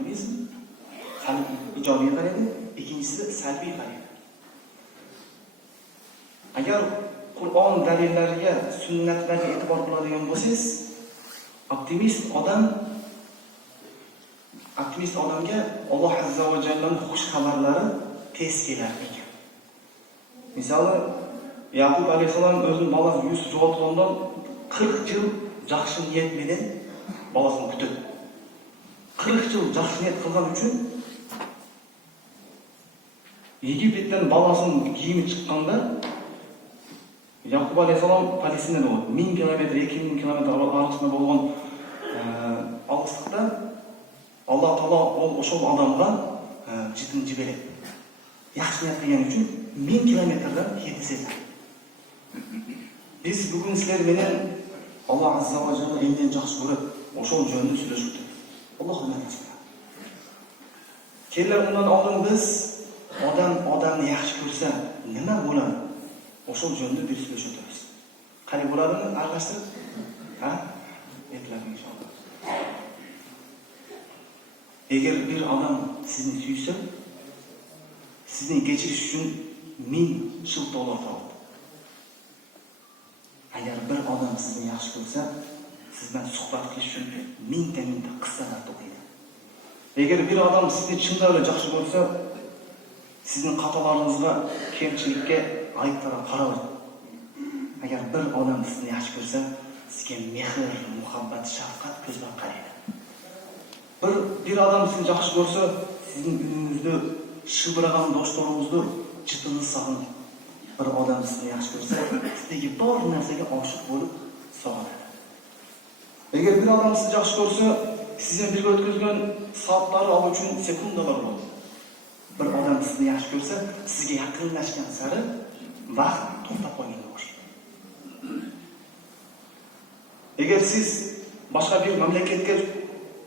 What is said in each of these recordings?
Optimizm ijobiy qaraydi, ikkinchisi salbiy qaraydi. Agar Qur'on dalillariga, sunnatlarga e'tibor qiladigan bo'lsangiz, optimist odamga Alloh azza va jallaning xush xabarlari tez kelar ekan. Misoli, Yaqub alayhisalom o'zining bolasi Yusuf jo'g'otgandan 40 yil yaxshi niyat bilan bolasini kutib, 40 yil yaxshi niyat qilgan uchun Egiptdan bolasining kiyimi chiqqanda Yaqub alayhisalom Palestinada bo'ldi. 1000 kilometr, 2000 kilometr orasida bo'lgan olislikda Alloh taolo o'sha odamga jitin jibeli yaxshi niyat qilgani uchun 1000 kilometrdan yetkazadi. Biz bugun sizlar bilan Alloh azza va jalla endan yaxshi ko'rib, o'sha joyni so'rashibdi. Alloh rahmat. Kellar undan oldin biz odamni yaxshi ko'rsa nima bo'ladi? O'sha joyni biz so'rashamiz. Qani bo'ladimi? Aralashtirib? Ha? Aytlar inshaalloh. Agar bir odam sizni suysa, sizni kechirish uchun 1000 shil dollar topadi. Agar bir odam sizni yaxshi ko'rsa, siz bilan suhbat qilish uchun 1000 ta qissalar to'qiydi. Agar bir odam sizni chindan yaxshi ko'rsa, sizning xatolaringizga, kamchilikka, ayblarga qaramaydi. Agar bir odam sizni yaxshi ko'rsa, sizga mehr, muhabbat, shafqat ko'z bilan qaraydi. Bir odam sizni yaxshi ko'rsa, sizning uyingizni, shilbiragan do'stlaringizni jitini sog'inadi. Bir odam sizni yaxshi ko'rsa, sizdagi bor narsaga oshiq bo'lib sog'inadi. Agar bir odam sizni yaxshi ko'rsa, sizni birga o'tkazgan soatlari ol uchun sekundalar bo'ladi. Bir odam sizni yaxshi ko'rsa, sizga yaqinlashgan sari vaqt to'xtab qolganga o'xshaydi. Agar siz boshqa bir mamlakatga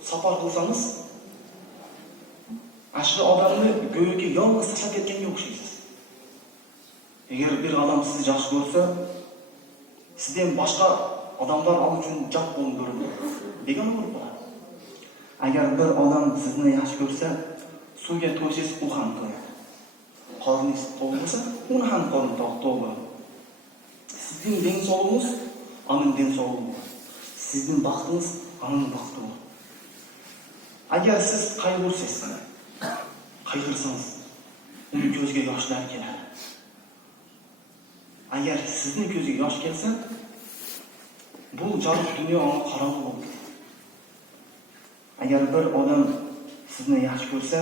safar qilsangiz, ashli odamni go'yoki yolg'iz tashlab ketganga o'xshaysiz. Agar bir odam sizni yaxshi ko'rsa, sizdan boshqa odamlar uchun jab bo'lib ko'rinadi. Begona bo'lib qoladi. Agar bir odam sizni yaxshi ko'rsa, suvga to'ysiz u ham to'yadi. Qorningiz to'q bo'lsa, uni ham qorni to'q bo'ladi. Sizning den sog'ligingiz, uning den sog'ligi bo'ladi. Sizning baxtingiz, uning baxti bo'ladi. Agar siz qayg'ursangiz, qayg'ursangiz, uning ko'ziga yoshlar keladi. Agar sizning ko'ziga yosh kelsa, bu jorug' dunyo ona qorong'u bo'ladi. Agar bir odam sizni yaxshi ko'rsa,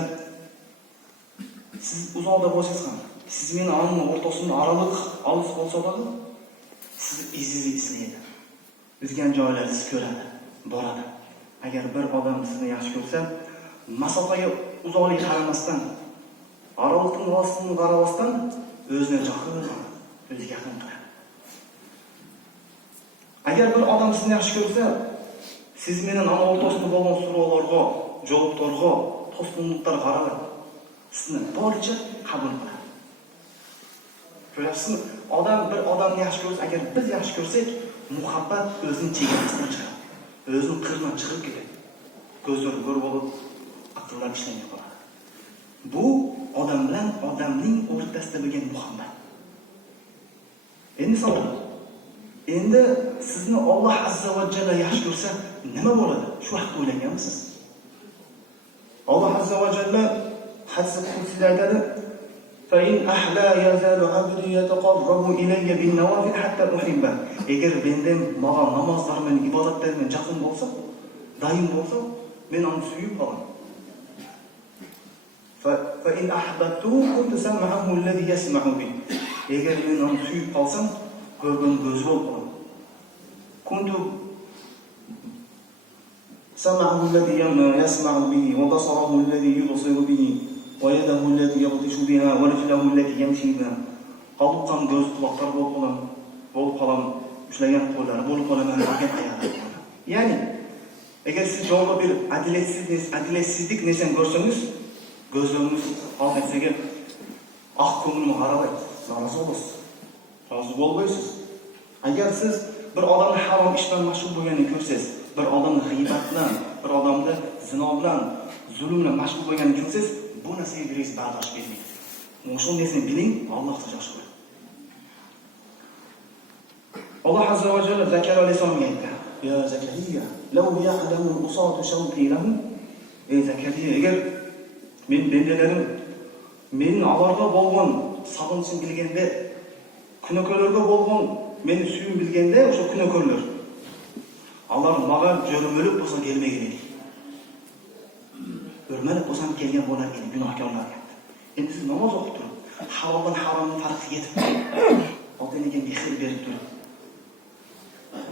siz uzoqda bo'lsangiz ham, siz meni onimning o'rtasida araliq olis bo'lsa-da, siz izingizni istaydi. O'zgan joylaringizni ko'radi, boradi. Agar bir odam sizni yaxshi ko'rsa, masofaga uzoqlikka qaramasdan, araliqning ostidan qaramasdan o'zini o'ziga yaqin qiladi. Agar bir odam sizni yaxshi ko'rsa, siz meni ona o'rtasida bo'lgan so'rovlarga, javoblarga, to'sqinliklarga qarab, sizni boricha qabul qiladi. Ko'ryapsizmi? Bir odamni yaxshi ko'rsa, agar biz yaxshi ko'rsak, muhabbat o'zining chegarasidan chiqadi. O'zining qirdan chiqib ketadi. Ko'zlar ko'rib olib, aqllar ishlamay qoladi. Bu odam bilan odamning o'rtasida bo'lgan muhabbat. Endi savol. Endi sizni Alloh azza va jalla yaxshi ko'rsa, nima bo'ladi? Shu haqda o'ylaganmisiz? Alloh azza va jalla hadis qudsida aytadi: "Fa in ahla yazalu 'abdi yataqarrabu ilayya bin nawafil hatta uhibba." Agar mendan ma'g'am namozlar bilan ibodatlar bilan yaqin bo'lsa, doim bo'lsa, men uni suyib qolaman. Fa in ahbabtu kuntu sam'ahu alladhi yasma'u bihi. Agar men uni suyib qolsam, ko'rgan ko'zi bo'lib qolaman. Kuntu sam'ahu alladhi yasma'u bihi wa basarahu alladhi yubsiru bihi wa yadahu allati yabtishu biha wa rijluhu allati yamshi biha. Qalbdan ko'z quloqlar bo'lib qolaman, ushlagan qo'llari bo'lib qolaman, degan ayollar. Ya'ni agar siz joyga bir adolatsizlik neshan ko'rsangiz, ko'zlaringiz olmasaga oq ko'ngilni qaraydi, norozi bo'lasiz. Rozi bo'lmaysiz. Agar siz bir odamni harom ishdan mashg'ul bo'lganini ko'rsangiz, bir odamni g'iybat bilan, bir odamni zino bilan, zulmle mashg'ul bo'lganingiz uchun siz bu narsaga yuringiz bardosh bermaydi. O'sha narsani biling, Alloh taolo yaxshi ko'radi. Alloh azza va jalla Zakariya alayhisolamga aytdi: "Ya Zakariya, law ya'lamu usatu shawqi lahum." Ey Zakariya, agar men bendalarim mening ularga bo'lgan sog'inchim bilganda, kunoko'larga bo'lgan meni suyim bilganda, o'sha kunoko'rlar ular menga jo'rmilib bo'lsa kelmagan edi. O'rmanib bo'lsam kelgan bo'lar edi gunohkorlarga. Endi siz namoz o'qib turib, haloldan haromni farqi yetib, otaniga mehr berib turib,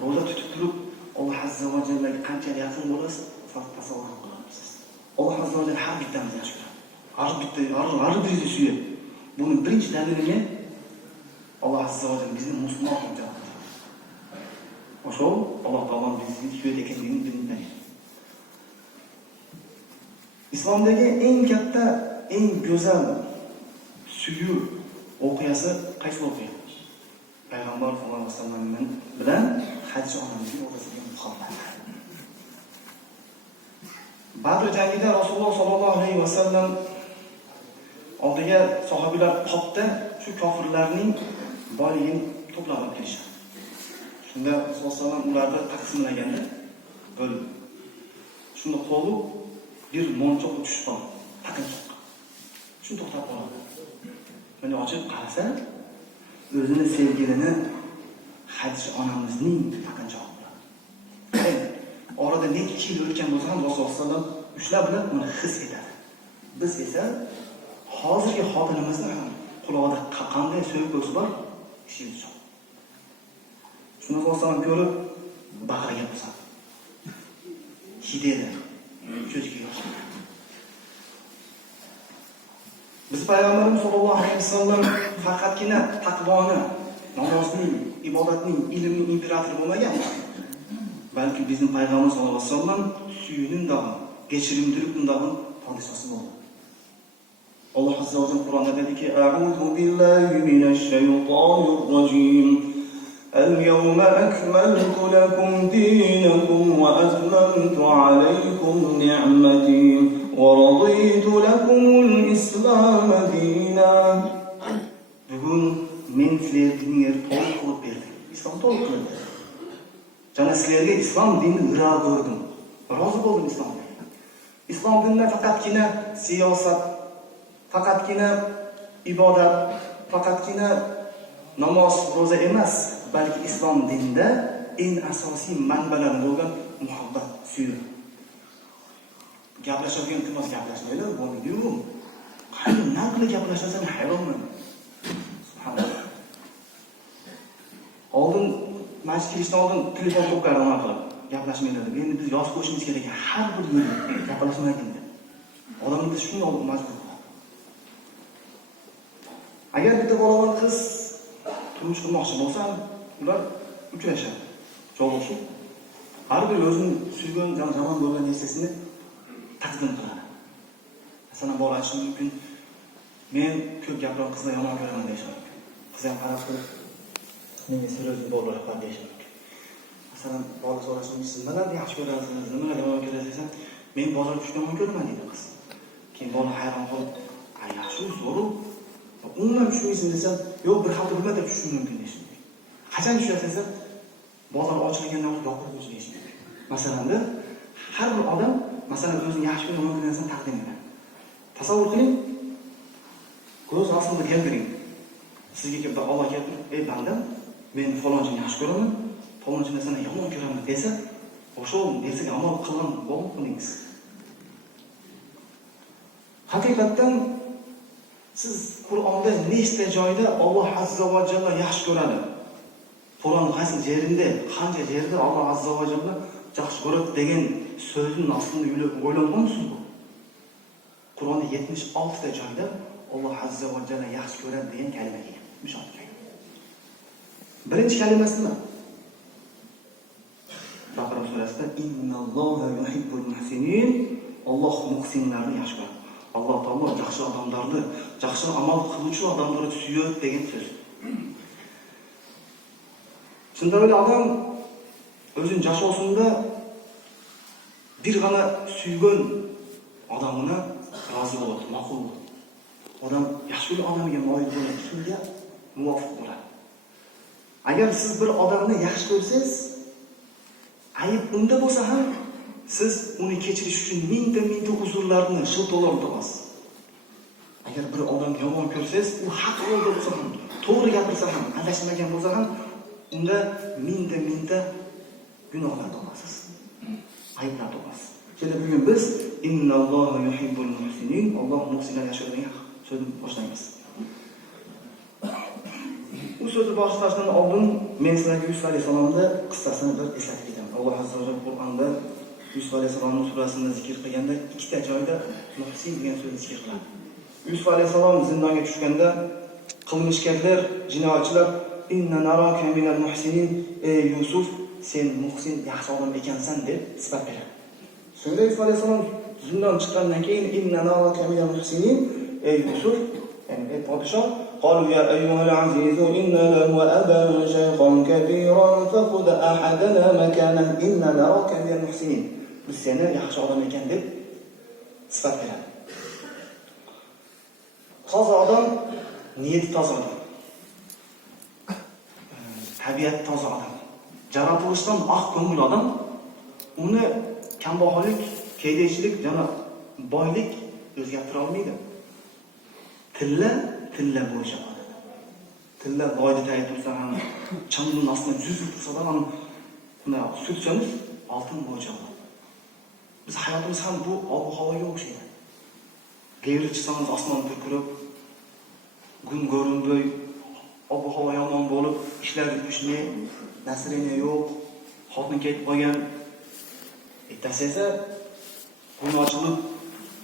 roza tutib turib, Alloh azza va jallaga qancha yaqin bo'lasiz, tasavvur qilasiz. Alloh azza va jalla har bittamizni yaxshi ko'radi. Har bizni suyadi. Buni birinchi dalili Alloh azza va jalla bizni musulmon qilib yaratdi. O'sha Alloh taolo bizni suyadi ekanligini bilmaydi. Islomdagi eng katta, eng go'zal suyu o'qiyasi qaysi o'qiya? Payg'ambar sollallohu alayhi vasallam bilan Hajji onamizning o'rtasidagi muhabbat. Badr jangida Rasululloh sollallohu alayhi vasallam oldiga sahobalar qopda shu kofirlarning boyligini to'plab olib kelishdi. Shunda Rasululloh sollallohu alayhi vasallam ularni taqsimlaganda bo'lib shunda qo'li bir monchoq tushib qoldi. Taqinchoq. Shuni to'xtab qoldi. Buni ochib qarasa, o'zini sevgilini Hajji onamizning taqinchog'i bilan. Qarang, orada necha yil o'tgan bo'lsa ham Rasululloh sollallohu alayhi vasallam ushlab bilib uni his etadi. Biz esa hozirgi xotinimizni ham quloqda qanday so'yib bo'lsa bor, ishimiz yo'q. Shuni Rasululloh ko'rib bag'riga bosadi. Hidayda ko'ziga yosh. Biz Payg'ambarimiz sollallohu alayhi vasallam faqatgina taqvoni, namozning, ibodatning, ilmning imperatori bo'lmagan, balki bizning Payg'ambarimiz sollallohu alayhi vasallam suyunindagi, kechirimdiriqindagi podshosi bo'ldi. Alloh azza va jalla Qur'onda dediki: "A'udhu billahi minash shaytonir rojim. Al-yawma akmaltu lakum dinakum wa atmamtu alaykum ni'mati wa raditu lakum al-islam dinan." Bugun men sizlarga to'liq qilib berdim. Islom to'liq qildi. Jana sizlarga islom dinini iroda ko'rdim. Rozi bo'ldim islomga. Islom dinida faqatgina siyosat, faqatgina ibodat, faqatgina namoz, roza emas, balki islom dinida eng asosiy manbalar bo'lgan muhabbat, suyur. Gaplashadigan iltimos gaplashmaylar, bo'lmaydi-ku. Qanday naqli gaplashasan hayronman. Subhanalloh. Oldin masjid kirishdan oldin telefon to'plarni nima qilib gaplashmaylar deb. Endi biz yozib qo'yishimiz kerak ekan, har bir yil gaplashmaylik deb. Odamlar biz shunga olib majbur. Agar bitta bolalar qiz turmush qurmoqchi bo'lsa, ular uchrashadi. Jo'lashib, har bir o'zining suygan zamon bo'lgan narsasini taqdim qiladi. Masalan, bola aytishi mumkin, men ko'p gapirgan qizni yomon ko'raman deyishi mumkin. Qiz ham qarab turib, menga so'rashni bolalar qiladi deyishi mumkin. Masalan, bola so'rashi mumkin, siz nimalarni yaxshi ko'rasiz, nimalarni yomon ko'rasiz desam, men bozorga tushgan yomon ko'raman deydi qiz. Keyin bola hayron qolib, "Ay, yaxshi, zo'r." Umuman tushmaysiz desam, yo'q, bir hafta bilmay tushishim mumkin deyishim. Qachon tushasiz desam, bozor ochilgandan so'ng yoqib qo'yish deyishim. Masalanda, har bir odam masalan o'zining yaxshi ko'rgan yomon ko'rgan narsasini taqdim etadi. Tasavvur qiling, ko'z ostida keltiring. Sizga kelib Alloh kelib, "Ey bandam, men falonchini yaxshi ko'raman, falonchi narsani yomon ko'raman" desa, o'sha narsaga amal qilgan bo'ldingiz. Haqiqatan siz Qur'onda nechta joyda Alloh azza va jalla yaxshi ko'radi? Qur'on qaysi yerinde, qancha yerda Alloh azza va jalla yaxshi ko'radi degan so'zning aslini o'ylaganmisiz bu? Qur'onda 76 ta joyda Alloh azza va jalla yaxshi ko'radi degan kalima kelgan. Mushohada qilgan. Birinchi kalimasi nima? Baqara surasida innalloha yuhibbul muhsinin. Alloh muhsinlarni yaxshi ko'radi. Alloh taolo yaxshi odamlarni, yaxshi amal qiluvchi odamlarni suyadi degan so'z. Shunda bir odam o'zining jashosida bir g'ana suygan odam uni rozi bo'ladi, ma'qul bo'ladi. Odam yaxshi odamga moyil bo'lib, shunga muvofiq bo'ladi. Agar siz bir odamni yaxshi ko'rsangiz, ayib unda bo'lsa ham siz uni kechirish uchun mingta uzrlarni shiltolar topasiz. Agar bir odam yomon ko'rsangiz, u haq yo'lda bo'lsa ham, to'g'ri gapirsa ham, adashmagan bo'lsa ham, unda mingta gunohlar topasiz. Ayblar topasiz. Keling bugun biz innalloha yuhibbul muhsinin, Alloh muhsinlar yashaydigan so'zni boshlaymiz. Bu so'zni boshlashdan oldin men sizlarga Yusuf alayhisolamning qissasini bir eslatib ketaman. Alloh azza va jalla Qur'onda Yusuf alayhisolamning surasida zikr qilganda ikkita joyda muhsin degan so'zni zikr qiladi. Yusuf alayhisalom zindonga tushganda qilmishkarlar, jinoyatchilar inna naraka minal muhsinin, ey Yusuf, sen muhsin, yaxshi odam ekansan deb sifat beradi. Shunda Yusuf alayhisalom zindon chiqqandan keyin inna naraka minal muhsinin, ey Yusuf, ya'ni ey podshoh, qalu ya ayyuhal aziz inna lahu aban shaykhan kabiran faqud ahadana makanan inna naraka minal muhsinin. Biz seni yaxshi odam ekan deb sifat beradi. Toza odam, niyati toza odam. Tabiat toza odam. Jarotilishdan oq ko'ngil odam, uni kambag'allik, keydaychilik, jana boylik o'zgartira olmaydi. Tilla bo'yicha odam. Tilla boyni tayib tursa ham, chamning ostida yuzib tursa ham, uni sutchamiz oltin bo'yicha odam. Biz hayotimiz ham bu ob-havoga o'xshaydi. G'ayri chiqsangiz osmon purkirib, kun ko'rinmay, ob-havo yomon bo'lib, ishlar yurishmay, nasrina yo'q, xotin ketib qolgan. Ertasi esa kun ochilib,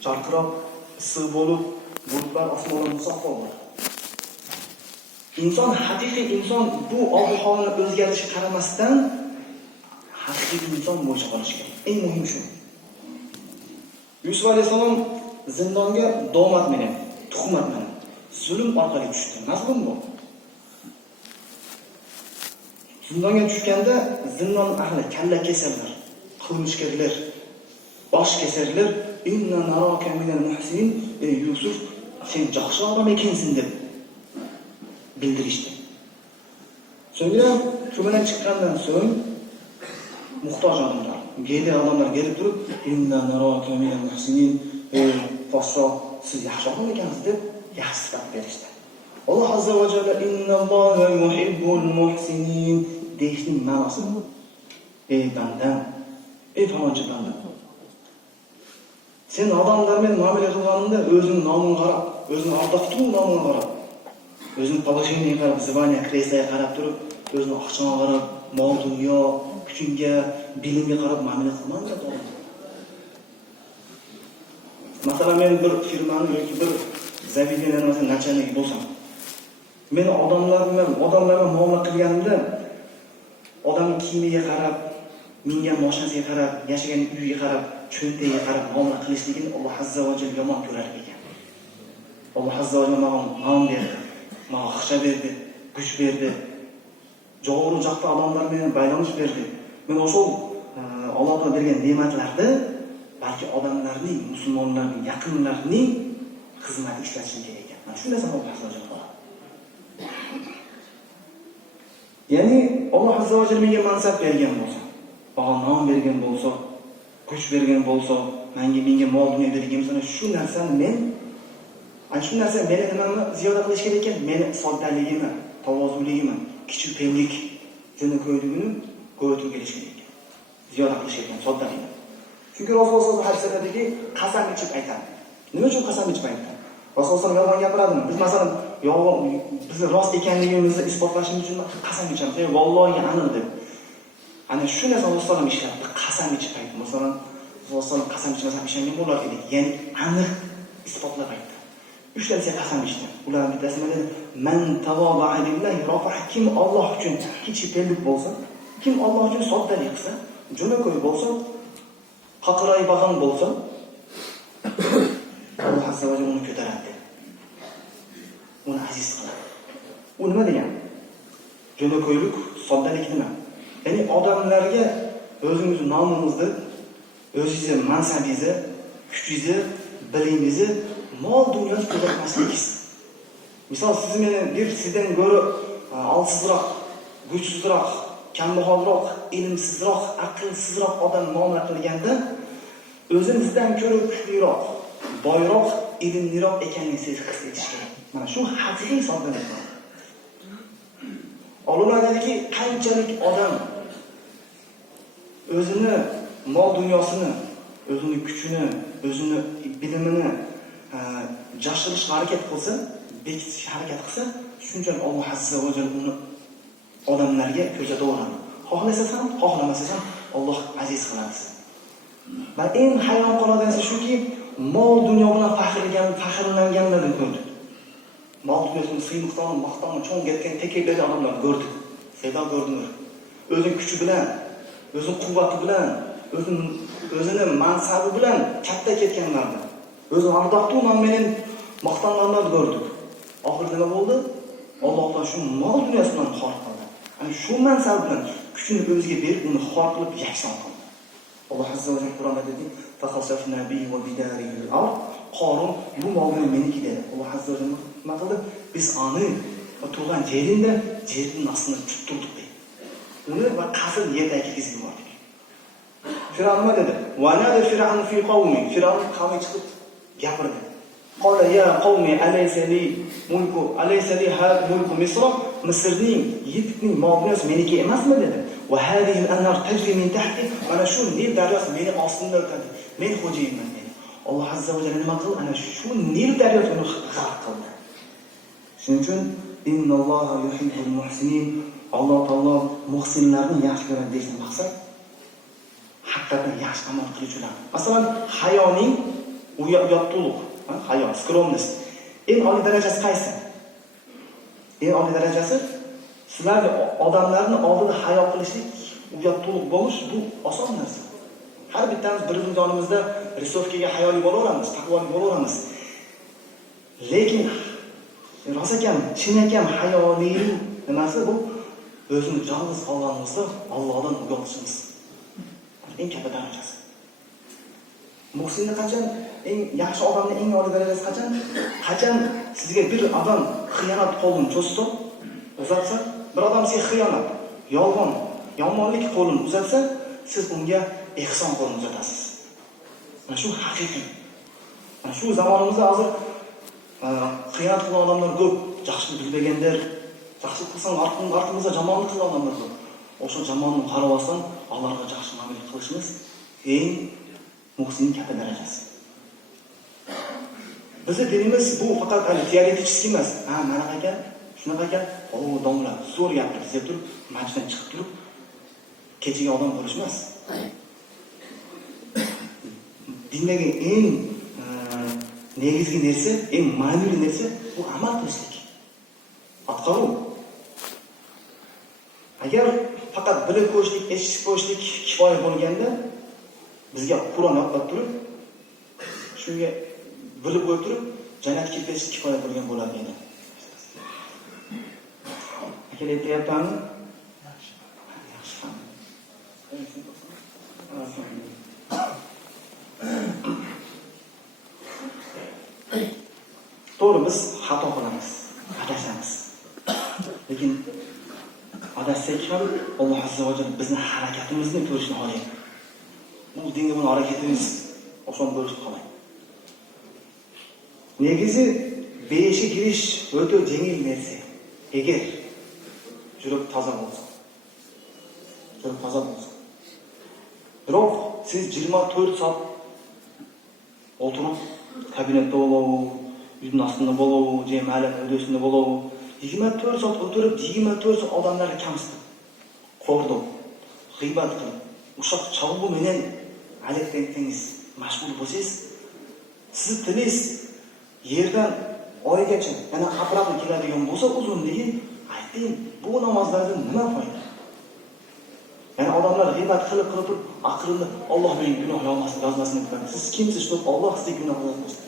charqirab, issiq bo'lib, bulutlar osmondan musaffo bo'ladi. Inson, haqiqiy inson bu ob-havoning o'zgarishiga qaramasdan haqiqiy inson bo'lishi qolishi kerak. Eng muhim shu. Yusuf alayhisalom zindonga domat bilan, tuhmat bilan, zulm orqali tushdi. Mazlum bu. Zindonga tushganda zindon ahli, kalla kesallar, qilmishkarlar, bosh kesallar, inna naraka minal muhsinin, ey Yusuf, sen yaxshi odam ekansan deb bildirishdi. So'ngra ko'madan chiqqandan so'ng muhtoj odamlar, g'ayri odamlar kelib turib, inna naraka minal muhsinin, ey podshoh, siz yaxshi odam ekansiz deb yaxshi sifat berishdi. Alloh azza va jalla innalloha yuhibbul muhsinin deyishning ma'nosi bu. Ey bandam, ey falonchi bandam. Sen odamlar bilan muomala qilganingda o'zing nomingga qarab, o'zing ortiqtu nomingga qarab, o'zing poложениеңga qarab, zvaniya kresloga qarab turib, o'zing aqchonga qarab, mol dunyo, kuchingga, bilimga qarab muomala qilmangda to'g'ri. Masalan, men bir firmani yoki bir zavideniyani nachalnik bo'lsam, men odamlar bilan muomala qilganimda odamning kiyimiga qarab, mingan mashinasiga qarab, yashagan uyiga qarab, cho'ntagiga qarab muomala qilishligini Alloh azza va jalla yomon ko'rar ekan. Alloh azza va jalla menga nom berdi, menga xicha berdi, kuch berdi. Jo'g'ri joqda odamlar bilan baylanish berdi. Men o'sha Allohga bergan ne'matlarni balki odamlarning, musulmonlarning, yaqinlarning xizmati ishlatishim kerak ekan. Mana shu narsa Alloh azza va jalla qiladi. Ya'ni Alloh azza va jalla menga mansab bergan bo'lsa, menga nom bergan bo'lsa, kuch bergan bo'lsa, menga mol dunyo bergan bo'lsa, shu narsani men shu narsa meni nimani ziyoda qilish kerak ekan? Meni soddaligimni, tavozunligimni, kichiklik, jo'nako'yligimni ko'rib kelish kerak ekan. Ziyoda qilish kerak ekan soddaligimni. Chunki Rasululloh sollallohu alayhi vasallam hadisdagi qasam ichib aytadi. Nima uchun qasam ichib aytadi? Rasululloh yolg'on gapiradimi? Biz masalan yolg'on bizni rost ekanligimizni isbotlashimiz uchun qasam ichamiz. Ey vallohi aniq deb. Ana shu narsa Rasululloh ishlabdi, qasam ichib aytdi. Masalan, Rasululloh qasam ichmasa ishongan bo'lar edi. Ya'ni aniq isbotlab aytdi. 3 narsa qasam ichdi. Ularning bittasi mana man tavoda'a lillahi rafa'a, kim Alloh uchun kichiklik bo'lsa, kim Alloh uchun soddalik qilsa, jo'nako'y bo'lsa, qaqiray bag'an bo'lsa, Alloh azza va jalla uni ko'taradi. Uni aziz qiladi. U nima degani? Jo'nako'ylik, soddalik nima? Ya'ni odamlarga o'zingiz nomingizni, o'zingiz mansabingizni, kuchingizni, bilingizni mol dunyoga ko'rsatmasligingiz. Misol siz meni bir sizdan ko'ra olsizroq, kuchsizroq, kambag'alroq, ilmsizroq, aqlsizroq odam muomala qilganda o'zingizdan ko'ra kuchliroq, boyroq, ilmliroq ekanligingizni his etish kerak. Mana shu haqiqiy soddalik. Olimlar dediki, qanchalik odam o'zini mol dunyosini, o'zini kuchini, o'zini bilimini jashirishga harakat qilsa, bekitishga harakat qilsa, shunchalik Alloh azza va jalla uni odamlarga ko'rsataveradi. Xohlasangiz ham, xohlamasangiz ham Alloh aziz qiladi. Va eng hayron qoladiganisi shuki, mol dunyo bilan faxrlanganlarni ko'rdik. Mol dunyosini siymoqdan, maqtandan cho'ng ketgan tekebeli odamlar ko'rdik. Seda ko'rdinglar. O'zining kuchi bilan, o'zining quvvati bilan, o'zini mansabi bilan katta ketganlarni. O'zi ardoqli nomenen maqtanganlar ko'rdik. Oxirida nima bo'ldi? Alloh taolo shu mol dunyosi bilan xor qildi. Ana shu mansab bilan kuchini o'ziga berib, uni xor qilib yakson qildi. Alloh azza va jalla Qur'onda dedi: "Faqasafna bi va bidarihi al-ard." Qorun bu molni meniki dedi. Alloh azza va jalla nima qildi? Biz uni turgan yerinde yerin aslında tutturdik dedi. Uni va qasr yerdagi kizib yubordik. Firavun nima dedi? "Va nada Firavun fi qawmi." Firavun qavmi chiqib gapirdi. "Qala ya qawmi alaysa li mulku Misr?" Misrning yetitning mol-dunyasi meniki emasmi dedi. "Va hadihi al-anhar tajri min tahti." Mana shu Nil daryosi meni ostimda o'tadi. Men xo'jayinman dedi. Alloh azza va jalla nima qildi? Ana shu Nil daryosini g'arq qildi. Shuning uchun innalloha yuhibbul muhsinin. Alloh taolo muhsinlarni yaxshi ko'radi degan maqsad haqiqatan yaxshi amal qiluvchilar. Masalan, hayoning uyatlilik, hayo, skromность. Eng oliy darajasi qaysi? Eng oliy darajasi sizlarga odamlarni oldida hayo qilishlik, uyatlilik bo'lish bu oson narsa. Har bittamiz bir-bir jonimizda risofkaga hayoli bo'laveramiz, taqvoli bo'laveramiz. Lekin rosakam, chinakam hayoliy nimasi bu? O'zini yolg'iz qolganimizda Allohdan uyalishimiz. Eng katta darajasi. Muhsinni qachon eng yaxshi odamning eng oliy darajasi qachon? Qachon sizga bir odam xiyonat qo'lini cho'zsa, uzatsa, bir odam sizga xiyonat, yolg'on, yomonlik qo'lini uzatsa, siz unga ehson qo'lini uzatasiz. Mana shu haqiqiy. Mana shu zamonimizda hozir xiyonat qilgan odamlar ko'p, yaxshilik bilmaganlar, yaxshilik qilsang ortimizda jamoatlik qilgan odamlar ko'p. O'sha jamoatni qarab olsang, Allohga yaxshi muomala qilishimiz eng muhsinning katta darajasi. Bizning dinimiz bu faqat teoretik emas. Mana ekan, shunaqa ekan, domla zo'r gapirib deb turib, majlisdan chiqib turib, kechiga odam bo'lish emas. Dindagi eng negizgi narsa, eng ma'naviy narsa bu amal qilishlik. Atqaruv. Agar faqat bilib qo'yishlik, eshitib qo'yishlik kifoya bo'lganda, bizga Qur'on o'qib turib, shunga bilib qo'yib turib, jannatga kirish kifoya bo'lgan bo'lar edi. Agar aytayapmanmi? Yaxshi. To'g'ri, biz xato qilamiz, adashamiz. Lekin adashsak ham Alloh azza va jalla bizning harakatimizni ko'rishni xohlaydi. Bu dinga bilan harakatimiz oson bo'lib qolmaydi. Negizi beshga kirish o'ta yengil narsa. Agar yurak toza bo'lsa. Yurak toza bo'lsa. Biroq siz 24 soat o'tirib kabinetda bo'lasiz, uyning ostida bo'lasiz, jemalar o'dasida bo'lasiz. 24 soat o'tirib, 24 soat odamlarga kamsitib, qo'rqib, g'iybat qilib, o'sha chalg'u bilan alakdangiz mashg'ul bo'lsangiz, siz tilingiz yerdan oygacha yana atrofga keladigan bo'lsa, uzunligi ayting, bu namozlardan nima foyda? Yani odamlar g'iybat qilib turib, aqlni Alloh menga gunoh yozmasin deb. Siz kimsiz? Shu Alloh sizga gunoh yozmasin.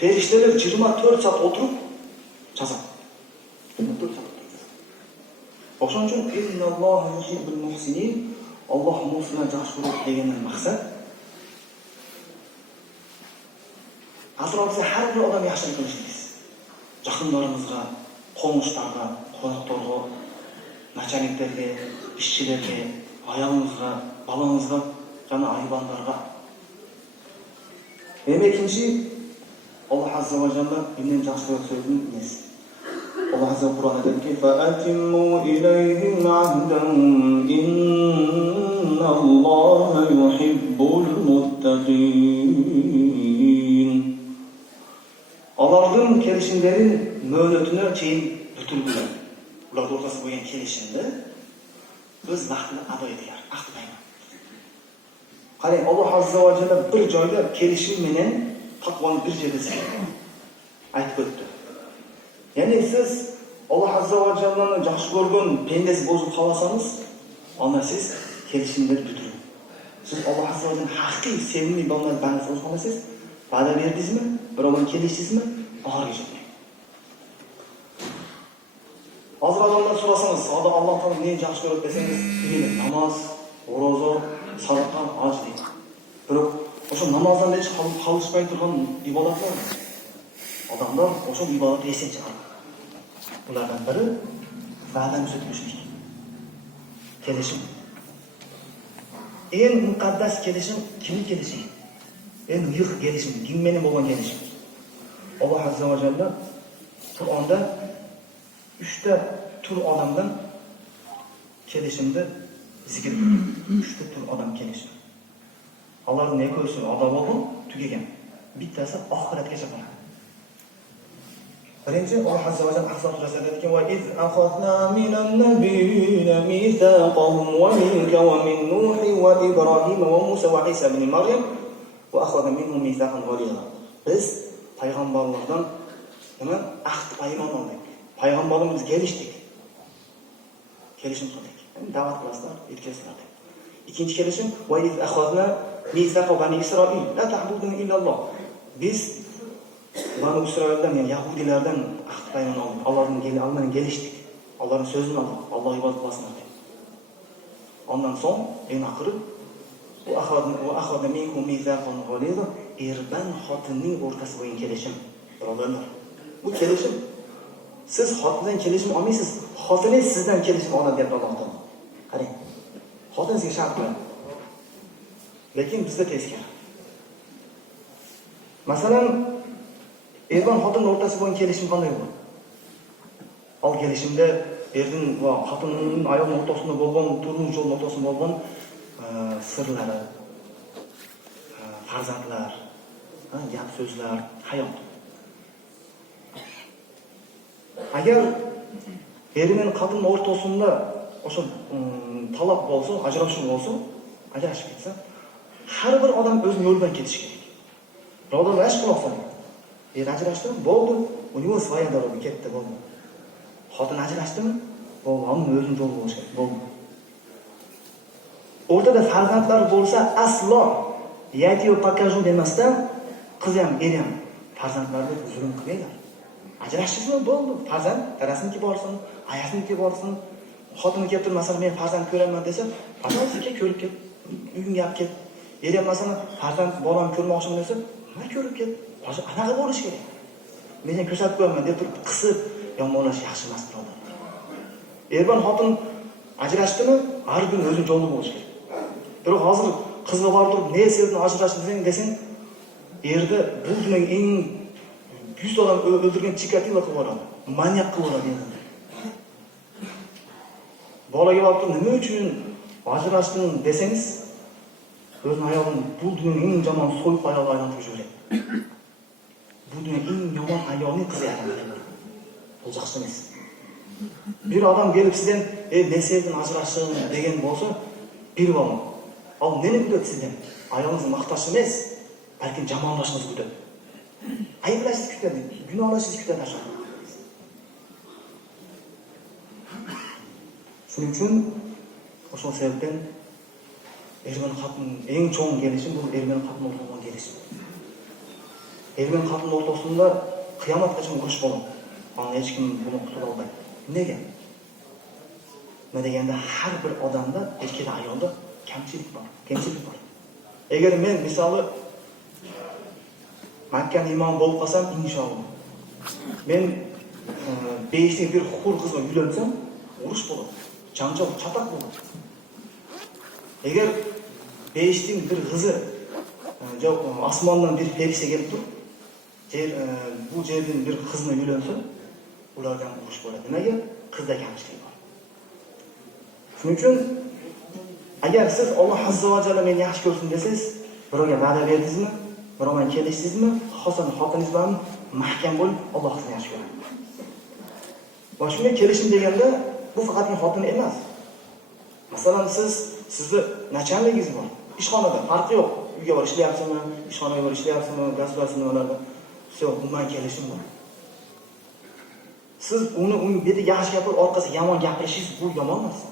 Ferishtalar 24 soat o'tirib jazo. 24 soat. O'shaning uchun innalloha yuhibbul muhsinin, Alloh muhsinlarni yaxshi ko'radi degandan maqsad Atrofimizda har bir odam yaxshilik qilishimiz. Yaqinlarimizga, qo'shnilarga, qo'noqlarga, начальникlarga, ishchilarga, ayolingizga, balangizga, yana ayvonlarga. Ikkinchi Allah azza va jalla bundan yaxshiroq so'zini emas. Allah azza Qur'onda aytadiki: "Fa'atimmu ilayhim 'ahdan innalloha yuhibbul muttaqin." Onlarning kelishimlari mo'latini keyin bitirdilar. Ular o'rtasida bo'lgan kelishimni o'z vaqtini ado etgan, aqlayman. Qarang, Alloh azza va jalla bir joyda kelishim bilan taqvoni bir joyda aytib o'tdi. Ya'ni siz Alloh azza va jallani yaxshi ko'rgan pendasi bo'lib qolsangiz, onda siz kelishimni bitiring. Siz Alloh azza va jallani haqiqiy sevimli bo'lgan bandasi bo'lib qolsangiz, va'da berdingizmi? Birovga kelishdingizmi? Oxiriga yetmang. Hozir odamdan so'rasangiz, Alloh taolo neni yaxshi ko'radi desangiz, deydi, namoz, ro'za, sadaqa, haj deydi. Biroq o'sha namozdan hech qolishmay turgan ibodatlar odamlar o'sha ibodat esdan chiqaradi. Ulardan biri va'dani o'tishlik. Kelishim. Eng muqaddas kelishim kimning kelishimi? Eng yiq kelishim, kim bilan bo'lgan kelishim? Alloh azza va jalla Qur'onda 3 ta tur odamdan kelishimni zikr qildi. 3 ta tur odam kelishim. Alloh ne ko'rsin, odam bo'lib tugagan. Bittasi oxiratgacha boradi. Birinchi Alloh azza va jalla Ahzob surasida aytgan: "Va iz akhadna minan nabiyina mithaqahum wa minka wa min Nuh wa Ibrohim wa Musa wa Isa ibn Maryam va akhadna minhum mithaqan ghalidha." Biz payg'ambarlardan nima ahd paymon oldik. Payg'ambarimiz kelishdik. Kelishim qildik. Yani da'vat qilasizlar, yetkazinglar. Ikkinchi kelishim: "Va iz akhadna mithaqa bani Isroil la ta'buduna illalloh." Biz Bani Isroildan, yani Yahudilardan ahd paymon oldik. Allohning kelishdik. Allohning so'zini oldik. Alloh ibodat qilsinlar deb. Ondan so'ng eng oxiri va akhadna minhum mithaqan ghalidha, erdan xotinning o'rtasida bo'lgan kelishim. Birodarlar, bu kelishim siz xotindan kelishim olmaysiz, xotiningiz sizdan kelishim oladi deb Alloh taolo. Qarang. Xotiningizga shart qo'ying. Lekin bizda teskari. Masalan, erdan xotin o'rtasida bo'lgan kelishim qanday bo'ladi? Al kelishimda erdan va xotinning ayol o'rtasida bo'lgan, turmush yo'l o'rtasida bo'lgan sirlari, farzandlar, gap so'zlar, hayot. Agar er bilan xotin o'rtasida o'sha taloq bo'lsa, ajrashuv bo'lsa, ajrashib ketsa, har bir odam o'z yo'lidan ketishi kerak. Birodarlar, ish qiloqsan. Er ajrashdi, bo'ldi, uning o'z svoya dorobi ketdi, bo'ldi. Xotin ajrashdimi? Bo'ldi, uning o'zining yo'li bo'lishi kerak, bo'ldi. O'rtada farzandlar bo'lsa, aslo "Yatiyo покажу" demasdan, qiz ham, er ham farzandlarga zulm qilmaylar. Ajrashdingizmi? Bo'ldi. Farzand tarasniki borsin, ayasiniki borsin. Xotini kelib turib, masalan, men farzand ko'raman desa, farzandga ko'rib ket, uyingga olib ket. Er ham masalan, farzand bolam ko'rmoqchiman desa, "Nima ko'rib ket?" Hozir anaqa bo'lish kerak. Men ham ko'rsatib qo'yaman deb turib qisib yomonlash yaxshi emas, birodarlar. Er bilan xotin ajrashdimi, har kun o'zining yo'li bo'lishi kerak. Biroq hozir qizga borib turib, "Ne sebabdan ajrashding?" desang, erda bu dunyoning eng 100 odam o'ldirgan Chikatilo qilib yuboradi. Manyak qilib yuboradi endi. Bolaga borib turib, "Nima uchun ajrashding?" desangiz, o'zini ayolini bu dunyoning eng yomon so'yib ayolga aylantirib yuboradi. Bu dunyoning eng yomon ayolning qizi aylanadi. Bu yaxshi emas. Bir odam kelib sizdan, "Ne sebabdan ajrashding?" degan bo'lsa, bir bo'lmang. Al neni kutadi sizdan? Ayolingizni maqtash emas, balki jamoallashingizni kutadi. Ayblashingizni kutadi, gunohlashingizni kutadi aşağı. Shuning uchun o'sha sebepten er bilan xotin eng cho'ng kelishim bu er bilan xotin o'rtasida kelishim. Er bilan xotin o'rtasida qiyomatgacha urush bo'ladi. Ana hech kim buni qutula olmaydi. Nega? Nima deganda har bir odamda, erkak ayolda kamchilik bor. Agar men misoli Makkani imom bo'lib qolsam, inshaalloh. Men beshlik bir hur qizga uylensam, urush bo'ladi. Janjal, chatoq bo'ladi. Agar beshlik bir qizi osmondan bir perishta kelib turib, bu yerdan bir qizni uylansa, ulardan urush bo'ladi. Nimaga? Qizda kamchilik bor. Shuning uchun agar siz Alloh azza va jalla meni yaxshi ko'rsin desangiz, birovga va'da berdingizmi, birov bilan kelishdingizmi, xohlasan xotiningiz bilan mahkam bo'lib, Alloh sizni yaxshi ko'radi. Va shunga kelishim deganda, bu faqat xotin emas. Masalan, sizni nachalligingiz bor. Ishxonada farqi yo'q. Uyga borib ishlayapsizmi, ishxonaga borib ishlayapsizmi, dasturlarni ularda. Yo'q, bundan kelishim bor. Siz uni beti yaxshi gapirib, orqasiga yomon gapirishingiz bu yomon narsa.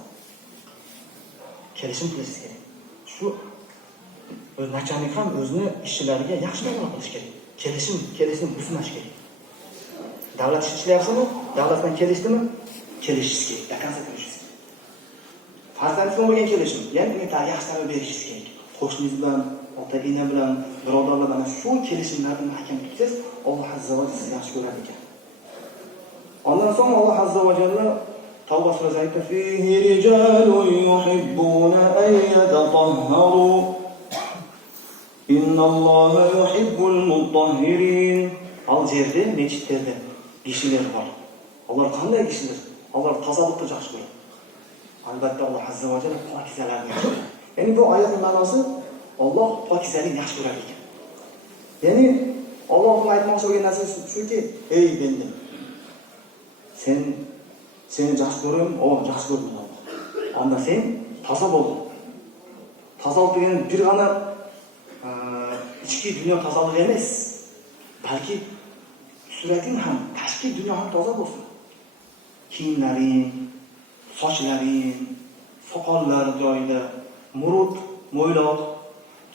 Kelishim qilishingiz kerak. Shu nachallik ham o'zini ishchilariga yaxshi muomala qilish kerak. Kelishim buzmash kerak. Davlat ishlayapsizmi? Davlatdan kelishdimi? Kelishingiz kerak. Dakansa kelishingiz kerak. Farzandingiz bo'lgan kelishim, ya'ni unga yaxshi tarbiya berishingiz kerak. Qo'shningiz bilan, ota-ona bilan, birodarlar bilan shu kelishimlarni mahkam tutsangiz, Alloh azza va jalla sizni yaxshi ko'rar ekan. Ondan so'ng Alloh azza va jalla Tavba surasida aytdi: "Fihi rijalun yuhibbuna an yatatahharu. Innalloha yuhibbul mutahhirin." Al yerda, mechitlarda kishilar bor. Ular qanday kishilar? Ular tozalikni yaxshi ko'radi. Albatta Alloh azza va jalla pokizalarni yaxshi ko'radi. Ya'ni bu oyatning ma'nosi Alloh pokizalikni yaxshi ko'rar ekan. Ya'ni Allohning aytmoqchi bo'lgan narsasi shuki, ey banda, seni yaxshi ko'raman, yaxshi ko'rdim Alloh. Unda sen toza bo'lding. Tozalik degani bir g'ana ichki dunyo tozaligi emas, balki surating ham, tashqi dunyo ham toza bo'lsin. Kiyimlaring, sochlaring, soqollari joyida, murut, mo'yloq,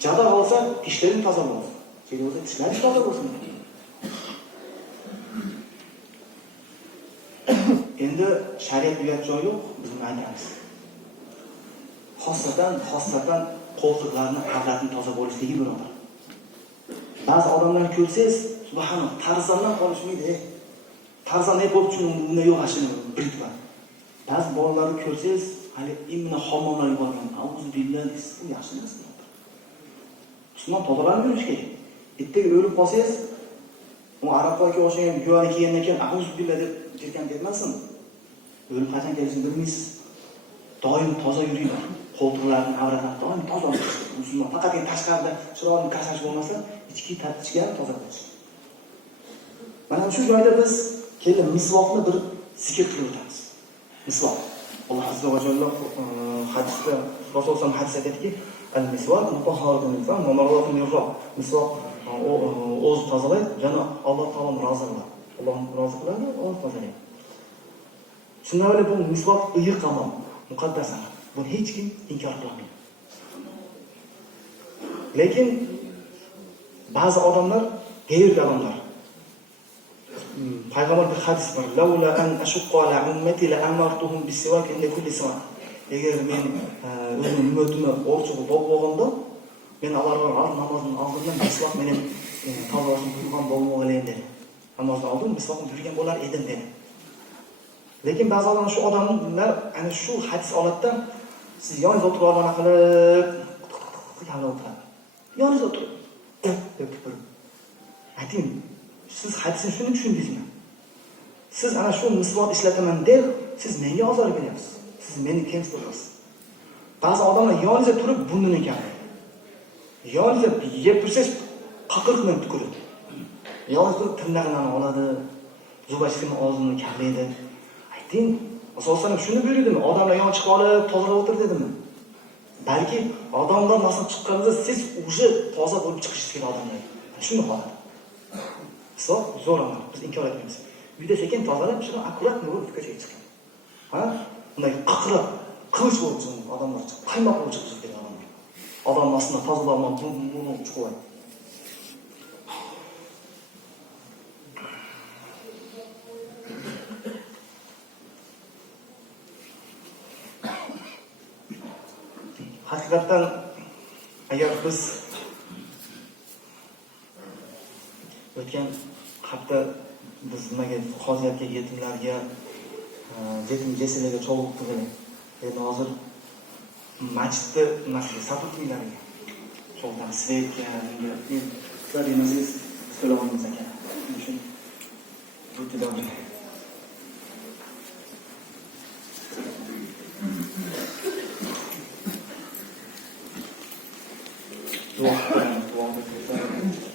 jada olsa, tishlaring toza bo'lsin. Keyin o'zi tishlaring toza bo'lsin. Endi shariat uyat joyi yo'q, biz buni aytamiz. Xossatan qo'ltiqlarni, avratni toza bo'lishligi birodar. Ba'zi odamlar ko'rsangiz, subhanalloh, Tarzandan qolishmaydi. Tarzan ne bo'lib uchun unda yo'q ashini bilibman. Ba'zi bolalarni ko'rsangiz, hali imni hormonlar yuborgan. Auzu billahi, bu yaxshi emas. Musulmon tozalanib yurish kerak. Ertaga o'lib qolsangiz, u arablarga o'xshagan guvohni kiygandan keyin auzu billahi deb jirkan ketmasin. O'lib qachon kelishini bilmaysiz. Doim toza yuringlar. Qo'ltiqlarni, avratlarni doim toza olish. Musulmon faqat tashqarida chiroyli kashash bo'lmasa, ichki tartibga ham toza bo'lish. Mana shu joyda biz keyin misvoqni bir zikr qilib o'tamiz. Misvoq. Alloh azza va jalla hadisda Rasululloh hadis aytadiki, al-misvoq mutahharatun lisan va marratun lirroh. Misvoq o'z tozalaydi, yana Alloh taolo rozi qiladi. Alloh rozi qiladi, o'z tozalaydi. Shunday bu misvoq iyq amol, muqaddas amal. Buni hech kim inkor qilmaydi. Lekin ba'zi odamlar, g'ayr odamlar Payg'ambar bir hadis bor. Laula an ashqa ala ummati la amartuhum bis-siwak inda kulli salat. Agar men o'zim ummatimni o'rchig'i bo'lganda, men ularga namozning oldidan misvoq meni tozalashni buyurgan bo'lmagan dedi. Namozdan oldin misvoqni buyurgan bo'lar edim dedi. Lekin ba'zi odamlar shu odamlar ana shu hadis olatdan siz yoningizda o'tirib olana qilib yalab o'tiradi. Yoningizda o'tirib deb turib. Ayting, siz hadisni shuni tushundingizmi? Siz ana shu misvoq ishlataman deb, siz menga ozor beryapsiz. Siz meni kemsitasiz. Ba'zi odamlar yoningizda turib burnini kavlaydi. Yoningizda yeb tursangiz qaqirqmay tukuradi. Yoningizda tirnog'ini oladi, zubachini og'zini kavlaydi. Ayting, asosan shuni buyurdimi? Odamlar yon chiqib olib, tozalab o'tir dedimi? Balki odamlar nasib chiqqanida siz o'sha toza bo'lib chiqishingiz kerak odamlar. Shuni xohladi. Hisob zo'r amal. Biz inkor etmaymiz. Uyda sekin tozalab, shuni akkurat bo'lib ko'chaga chiqadi. Ha? Unday qaqirab, qilich bo'lib chiqadi odamlar. Qaymoq bo'lib chiqadi kerak odamlar. Odam aslida tozalab, buni chiqadi. Haqiqatan agar biz O'tgan hafta biz nimaga fuqarolarga, yetimlarga, yetim jesillarga cho'g'ib qildik. Endi hozir masjidda nimasiga satutlilarga cho'g'dan svetga, sizlar demasangiz to'lovimiz ekan. Shuning uchun bu добрый. Duo qilamiz.